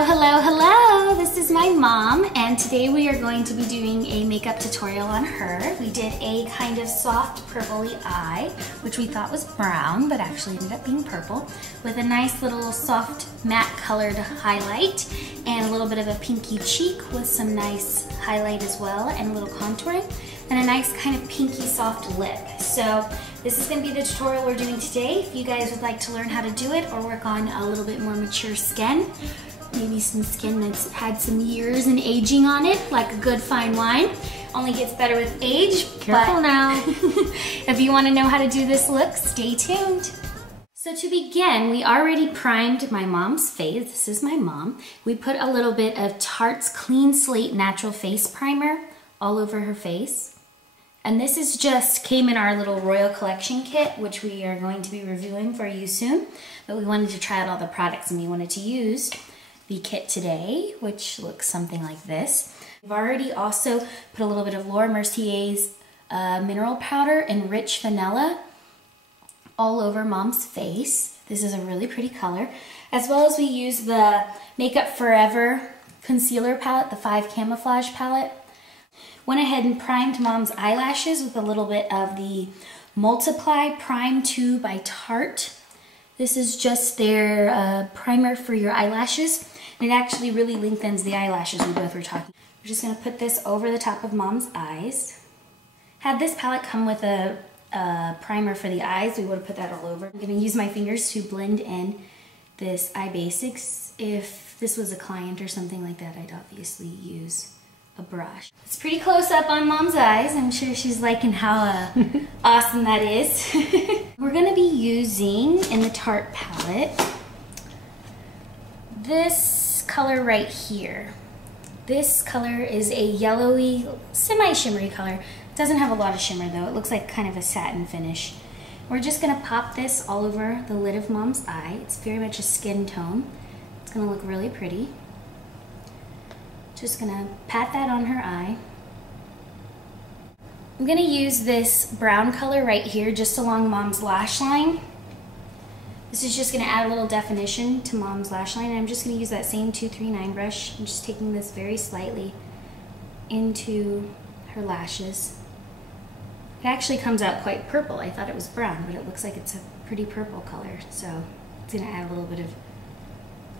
Hello, hello, hello! This is my mom, and today we are going to be doing a makeup tutorial on her. We did a kind of soft purpley eye, which we thought was brown, but actually ended up being purple, with a nice little soft matte colored highlight, and a little bit of a pinky cheek with some nice highlight as well, and a little contouring, and a nice kind of pinky soft lip. So this is going to be the tutorial we're doing today. If you guys would like to learn how to do it or work on a little bit more mature skin, maybe some skin that's had some years and aging on it, like a good fine wine, only gets better with age. Careful now. If you want to know how to do this look, stay tuned. So to begin, we already primed my mom's face. This is my mom. We put a little bit of Tarte's Clean Slate Natural Face Primer all over her face. And this is just came in our little Royal Collection kit, which we are going to be reviewing for you soon. But we wanted to try out all the products, and we wanted to use the kit today, which looks something like this. We've already also put a little bit of Laura Mercier's mineral powder and rich vanilla all over mom's face. This is a really pretty color. As well as we use the Makeup Forever concealer palette, the 5 Camouflage palette. Went ahead and primed mom's eyelashes with a little bit of the Multiply Prime 2 by Tarte. This is just their primer for your eyelashes. And it actually really lengthens the eyelashes we both were talking. We're just gonna put this over the top of mom's eyes. Had this palette come with a primer for the eyes, we would have put that all over. I'm gonna use my fingers to blend in this Eye Basics. If this was a client or something like that, I'd obviously use a brush. It's pretty close up on mom's eyes. I'm sure she's liking how awesome that is. We're gonna be using, in the Tarte palette, this color right here. This color is a yellowy, semi-shimmery color. It doesn't have a lot of shimmer though. It looks like kind of a satin finish. We're just gonna pop this all over the lid of mom's eye. It's very much a skin tone. It's gonna look really pretty. Just gonna pat that on her eye. I'm gonna use this brown color right here just along mom's lash line. This is just gonna add a little definition to mom's lash line. I'm just gonna use that same 239 brush. I'm just taking this very slightly into her lashes. It actually comes out quite purple. I thought it was brown, but it looks like it's a pretty purple color. So it's gonna add a little bit of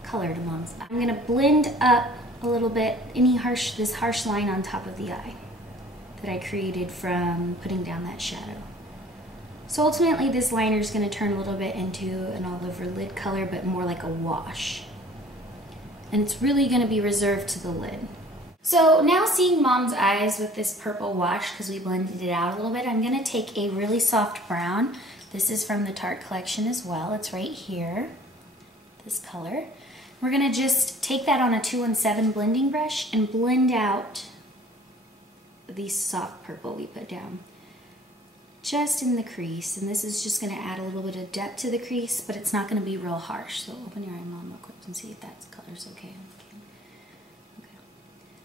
color to mom's eye. I'm gonna blend up a little bit this harsh line on top of the eye that I created from putting down that shadow. So ultimately this liner is going to turn a little bit into an all over lid color, but more like a wash. And it's really going to be reserved to the lid. So now seeing mom's eyes with this purple wash, because we blended it out a little bit, I'm going to take a really soft brown. This is from the Tarte collection as well. It's right here, this color. We're gonna just take that on a 217 blending brush and blend out the soft purple we put down just in the crease. And this is just gonna add a little bit of depth to the crease, but it's not gonna be real harsh. So open your eye, mom, real quick and see if that color's okay. Okay.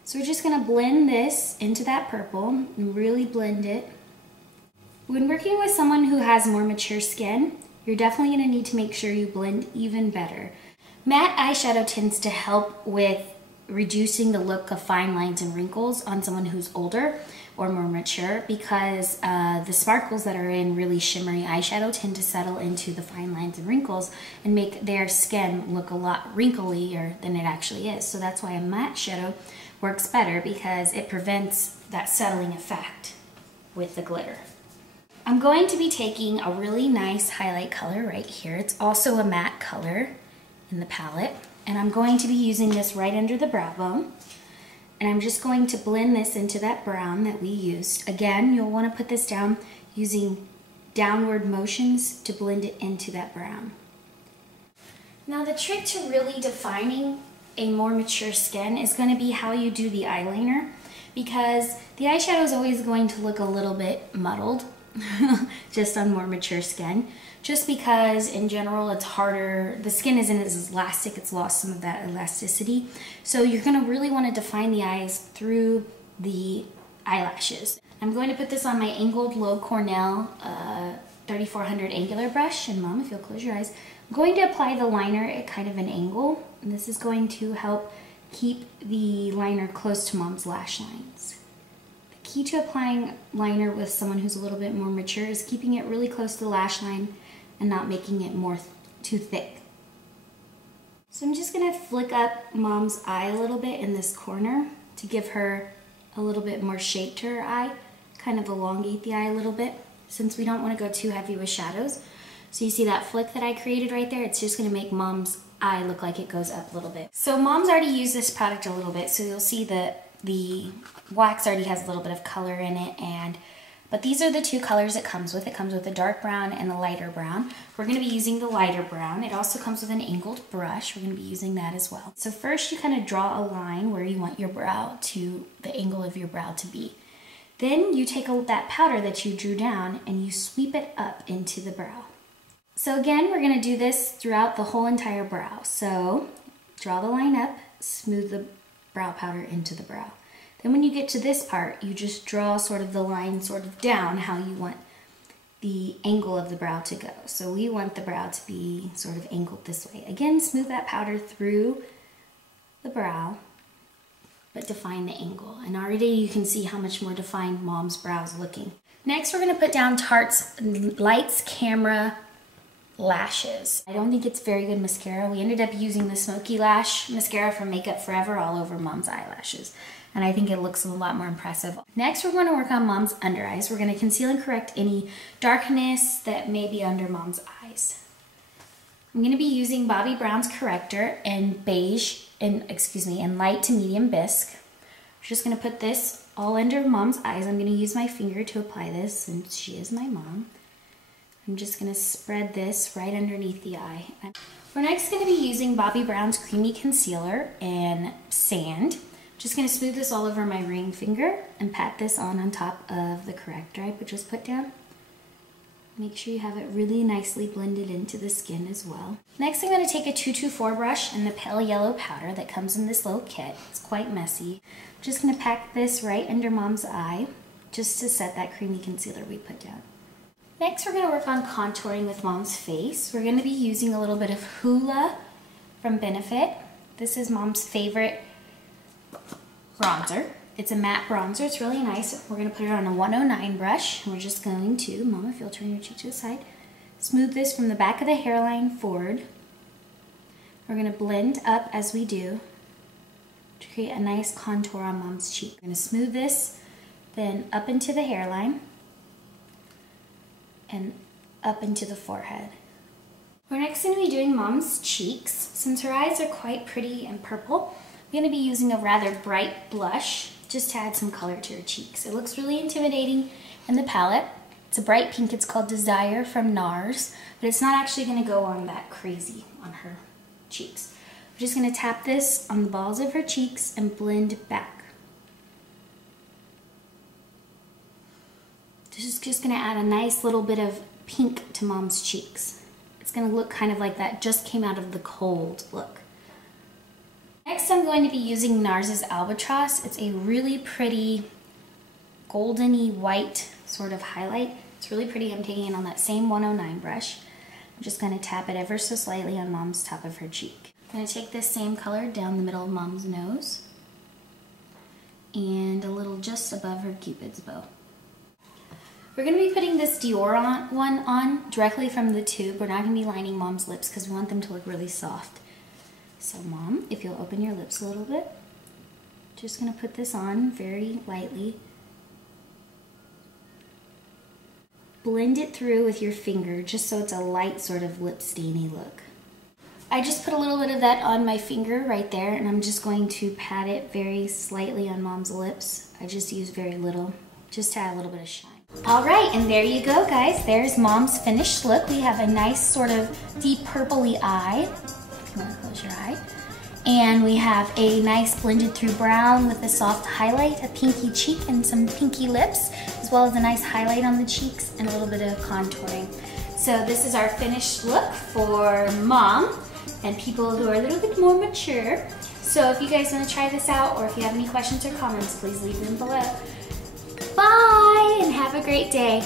So we're just gonna blend this into that purple and really blend it. When working with someone who has more mature skin, you're definitely gonna need to make sure you blend even better. Matte eyeshadow tends to help with reducing the look of fine lines and wrinkles on someone who's older or more mature, because the sparkles that are in really shimmery eyeshadow tend to settle into the fine lines and wrinkles and make their skin look a lot wrinklier than it actually is. So that's why a matte shadow works better, because it prevents that settling effect with the glitter. I'm going to be taking a really nice highlight color right here. It's also a matte color in the palette, and I'm going to be using this right under the brow bone, and I'm just going to blend this into that brown that we used. Again, you'll want to put this down using downward motions to blend it into that brown. Now the trick to really defining a more mature skin is going to be how you do the eyeliner, because the eyeshadow is always going to look a little bit muddled just on more mature skin, just because in general it's harder, the skin isn't as elastic, it's lost some of that elasticity. So you're going to really want to define the eyes through the eyelashes. I'm going to put this on my angled low Cornell 3400 angular brush, and Mom, if you'll close your eyes, I'm going to apply the liner at kind of an angle, and this is going to help keep the liner close to Mom's lash lines. The key to applying liner with someone who's a little bit more mature is keeping it really close to the lash line and not making it too thick. So I'm just gonna flick up Mom's eye a little bit in this corner to give her a little bit more shape to her eye, kind of elongate the eye a little bit, since we don't want to go too heavy with shadows. So you see that flick that I created right there? It's just gonna make Mom's eye look like it goes up a little bit. So Mom's already used this product a little bit, so you'll see that the wax already has a little bit of color in it, but these are the two colors it comes with. It comes with a dark brown and a lighter brown. We're gonna be using the lighter brown. It also comes with an angled brush. We're gonna be using that as well. So first you kind of draw a line where you want your brow to, the angle of your brow to be. Then you take that powder that you drew down and you sweep it up into the brow. So again, we're gonna do this throughout the whole entire brow. So draw the line up, smooth the brow powder into the brow. Then when you get to this part, you just draw sort of the line sort of down how you want the angle of the brow to go. So we want the brow to be sort of angled this way. Again, smooth that powder through the brow, but define the angle. And already you can see how much more defined Mom's brow is looking. Next, we're gonna put down Tarte's Lights Camera Lashes. I don't think it's very good mascara. We ended up using the Smoky Lash mascara from Makeup Forever all over Mom's eyelashes, and I think it looks a lot more impressive. Next, we're going to work on Mom's under eyes. We're going to conceal and correct any darkness that may be under Mom's eyes. I'm going to be using Bobbi Brown's corrector in light to medium bisque. I'm just going to put this all under Mom's eyes. I'm going to use my finger to apply this since she is my mom. I'm just going to spread this right underneath the eye. We're next going to be using Bobbi Brown's Creamy Concealer in Sand. Just going to smooth this all over my ring finger and pat this on top of the corrector I just put down. Make sure you have it really nicely blended into the skin as well. Next, I'm going to take a 224 brush and the pale yellow powder that comes in this little kit. It's quite messy. I'm just going to pack this right under Mom's eye just to set that creamy concealer we put down. Next, we're going to work on contouring with Mom's face. We're going to be using a little bit of Hoola from Benefit. This is Mom's favorite bronzer. It's a matte bronzer. It's really nice. We're going to put it on a 109 brush. And we're just going to, Mom, if you'll turn your cheek to the side, smooth this from the back of the hairline forward. We're going to blend up as we do to create a nice contour on Mom's cheek. We're going to smooth this, then up into the hairline and up into the forehead. We're next going to be doing Mom's cheeks. Since her eyes are quite pretty and purple, I'm going to be using a rather bright blush just to add some color to her cheeks. It looks really intimidating in the palette. It's a bright pink. It's called Desire from NARS, but it's not actually going to go on that crazy on her cheeks. We're just going to tap this on the balls of her cheeks and blend back. This is just going to add a nice little bit of pink to Mom's cheeks. It's going to look kind of like that just came out of the cold look. Next, I'm going to be using NARS's Albatross. It's a really pretty goldeny white sort of highlight. It's really pretty. I'm taking it on that same 109 brush. I'm just going to tap it ever so slightly on Mom's top of her cheek. I'm going to take this same color down the middle of Mom's nose and a little just above her Cupid's bow. We're going to be putting this Dior one on directly from the tube. We're not going to be lining Mom's lips because we want them to look really soft. So Mom, if you'll open your lips a little bit, just going to put this on very lightly. Blend it through with your finger just so it's a light sort of lip stainy look. I just put a little bit of that on my finger right there, and I'm just going to pat it very slightly on Mom's lips. I just use very little, just to add a little bit of shine. All right, and there you go, guys. There's Mom's finished look. We have a nice sort of deep purpley eye. If you want to close your eye. And we have a nice blended through brown with a soft highlight, a pinky cheek, and some pinky lips, as well as a nice highlight on the cheeks and a little bit of contouring. So this is our finished look for Mom and people who are a little bit more mature. So if you guys want to try this out, or if you have any questions or comments, please leave them below. Bye, and have a great day.